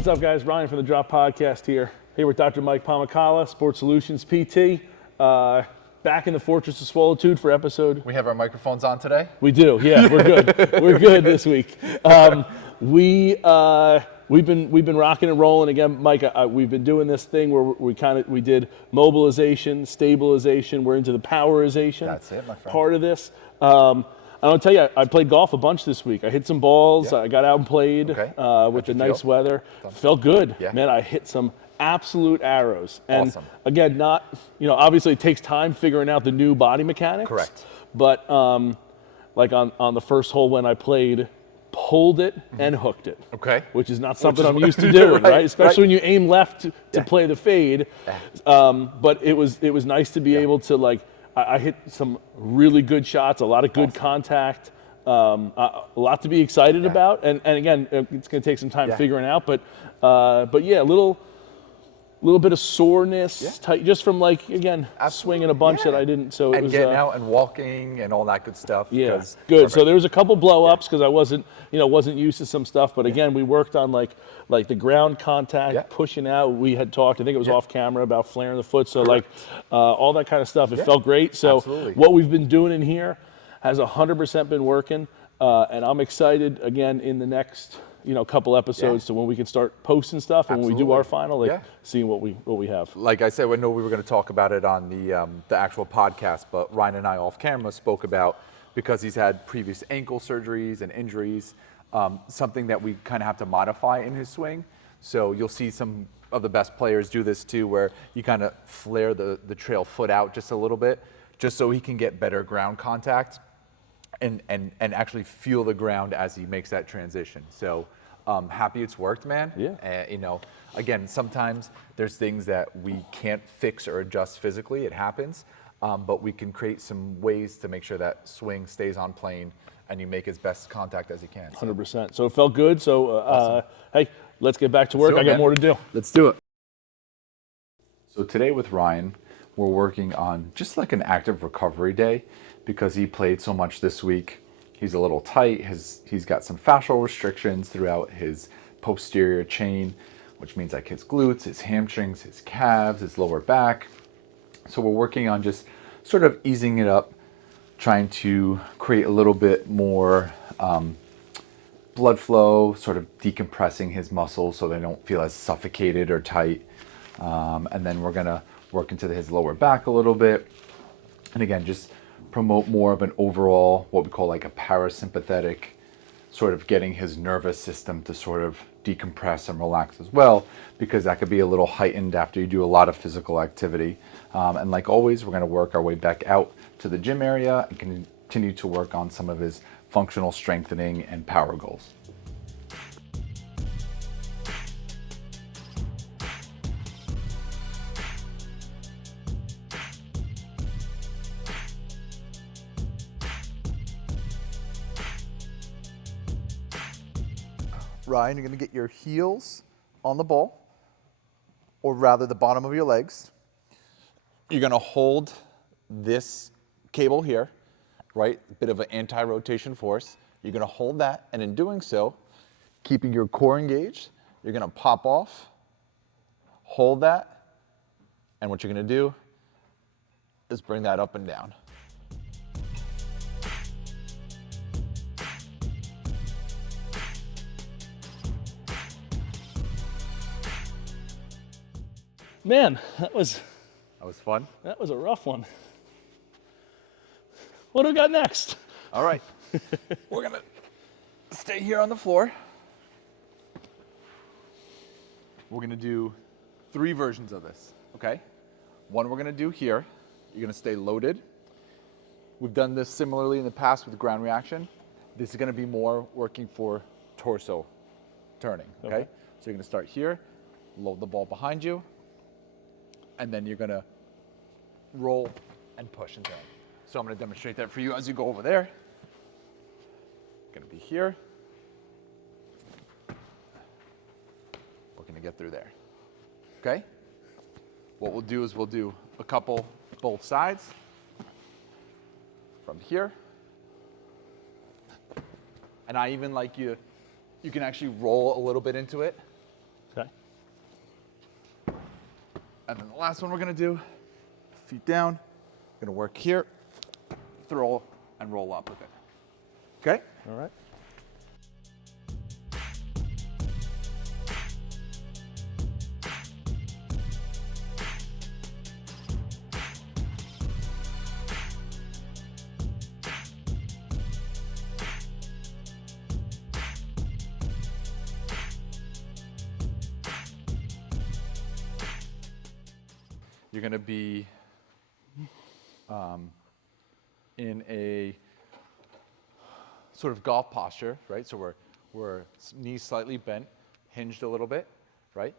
What's up, guys? Ryan from the Drop Podcast here with Dr. Mike Pomacala, Sports Solutions PT. Back in the Fortress of Swolitude for episode. We have our microphones on today? We do, yeah, we're good. We're good this week. We've been rocking and rolling again, Mike. We've been doing this thing where we did mobilization, stabilization. We're into the powerization. That's it, my friend. Part of this. I'll tell you, I played golf a bunch this week. I hit some balls. I got out and played with the nice weather. Felt good, man. I hit some absolute arrows. And awesome. Again, not, obviously it takes time figuring out the new body mechanics. Correct. But like on the first hole when I played, pulled it and hooked it. Okay. Which is not something I'm used to doing, right? Especially when you aim left to play the fade. But it was nice to be able to I hit some really good shots, a lot of good contact, a lot to be excited about. And again, it's going to take some time figuring out. But yeah, a little bit of soreness, just from swinging a bunch that I didn't. So it was getting out and walking and all that good stuff. Yeah, good. Perfect. So there was a couple blow ups because I wasn't used to some stuff. But again, we worked on like the ground contact, pushing out. We had talked, I think it was off camera, about flaring the foot. So all that kind of stuff. It felt great. So what we've been doing in here has 100% been working, and I'm excited again in the next couple episodes to when we can start posting stuff and when we do our final, seeing what we have. Like I said, we know we were going to talk about it on the actual podcast, but Ryan and I off camera spoke about, because he's had previous ankle surgeries and injuries, something that we kind of have to modify in his swing. So you'll see some of the best players do this too, where you kind of flare the trail foot out just a little bit, just so he can get better ground contact and actually feel the ground as he makes that transition. So happy it's worked, man. Yeah. Again, sometimes there's things that we can't fix or adjust physically. It happens. But we can create some ways to make sure that swing stays on plane and you make as best contact as you can. 100%. So it felt good. So awesome. Hey, let's get back to work. I got more to do. Let's do it. So today with Ryan, we're working on just like an active recovery day, because he played so much this week. He's a little tight. He's got some fascial restrictions throughout his posterior chain, which means like his glutes, his hamstrings, his calves, his lower back. So we're working on just sort of easing it up, trying to create a little bit more blood flow, sort of decompressing his muscles so they don't feel as suffocated or tight. And then we're gonna work into his lower back a little bit. And again, just promote more of an overall, what we call like a parasympathetic, sort of getting his nervous system to sort of decompress and relax as well, because that could be a little heightened after you do a lot of physical activity. And like always, we're going to work our way back out to the gym area and continue to work on some of his functional strengthening and power goals. Ryan, you're going to get your heels on the ball, or rather the bottom of your legs. You're going to hold this cable here, right? A bit of an anti-rotation force. You're going to hold that, and in doing so, keeping your core engaged, you're going to pop off, hold that, and what you're going to do is bring that up and down. Man, that was fun. That was a rough one. What do we got next? All right. We're going to stay here on the floor. We're going to do 3 versions of this, okay? One we're going to do here. You're going to stay loaded. We've done this similarly in the past with ground reaction. This is going to be more working for torso turning, okay? So you're going to start here, load the ball behind you, and then you're going to roll and push and turn. So I'm going to demonstrate that for you as you go over there. Going to be here. We're going to get through there. Okay? What we'll do is we'll do a couple both sides. From here. And I even like you can actually roll a little bit into it. And then the last one we're gonna do, feet down, gonna work here, throw and roll up with it. Okay? All right. You're gonna be in a sort of golf posture, right? So we're knees slightly bent, hinged a little bit, right?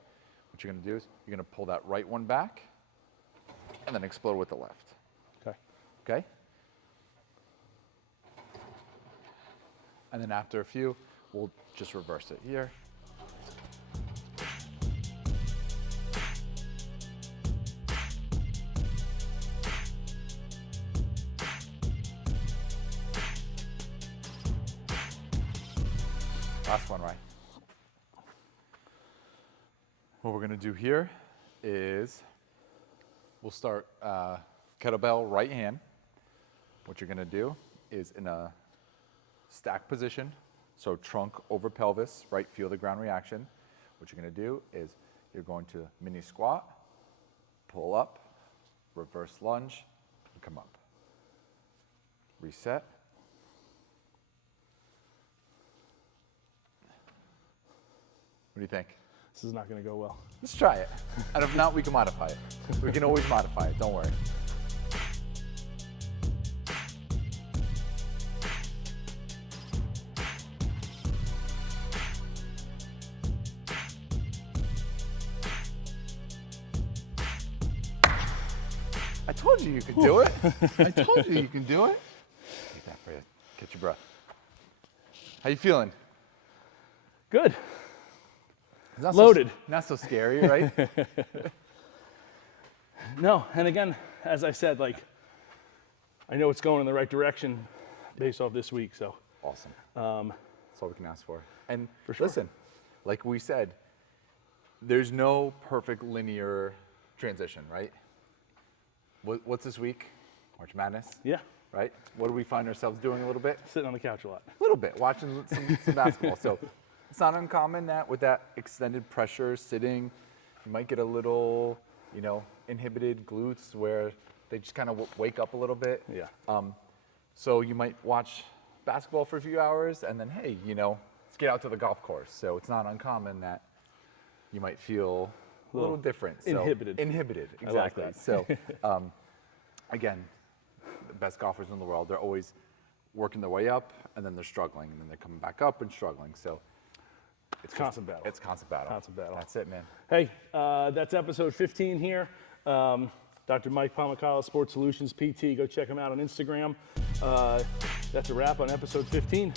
What you're gonna do is you're gonna pull that right one back and then explode with the left. Okay. Okay? And then after a few, we'll just reverse it here. Last one, right? What we're gonna do here is we'll start kettlebell right hand. What you're gonna do is in a stack position, so trunk over pelvis, right? Feel the ground reaction. What you're gonna do is you're going to mini squat, pull up, reverse lunge, and come up. Reset. What do you think? This is not going to go well. Let's try it. And if not, we can modify it. We can always modify it, don't worry. I told you could do it. I told you can do it. Take that for you. Catch your breath. How you feeling? Good. Not Loaded. Not so scary, right? No, and again, as I said, like, I know it's going in the right direction based off this week, so. Awesome. That's all we can ask for. And For sure. listen, like we said, there's no perfect linear transition, right? What's this week? March Madness, Yeah, right? What do we find ourselves doing a little bit? sitting on the couch a lot. A little bit, watching some basketball. So it's not uncommon that with that extended pressure, sitting, you might get a little, inhibited glutes where they just kind of wake up a little bit. Yeah. So you might watch basketball for a few hours and then, hey, let's get out to the golf course. So it's not uncommon that you might feel a little different. So, inhibited. Inhibited, I like exactly. that. So again, the best golfers in the world, they're always working their way up and then they're struggling and then they're coming back up and struggling. So it's constant battle. It's constant battle. Constant battle. That's it, man. Hey, that's episode 15 here. Dr. Mike Palmacala, Sports Solutions PT. Go check him out on Instagram. That's a wrap on episode 15.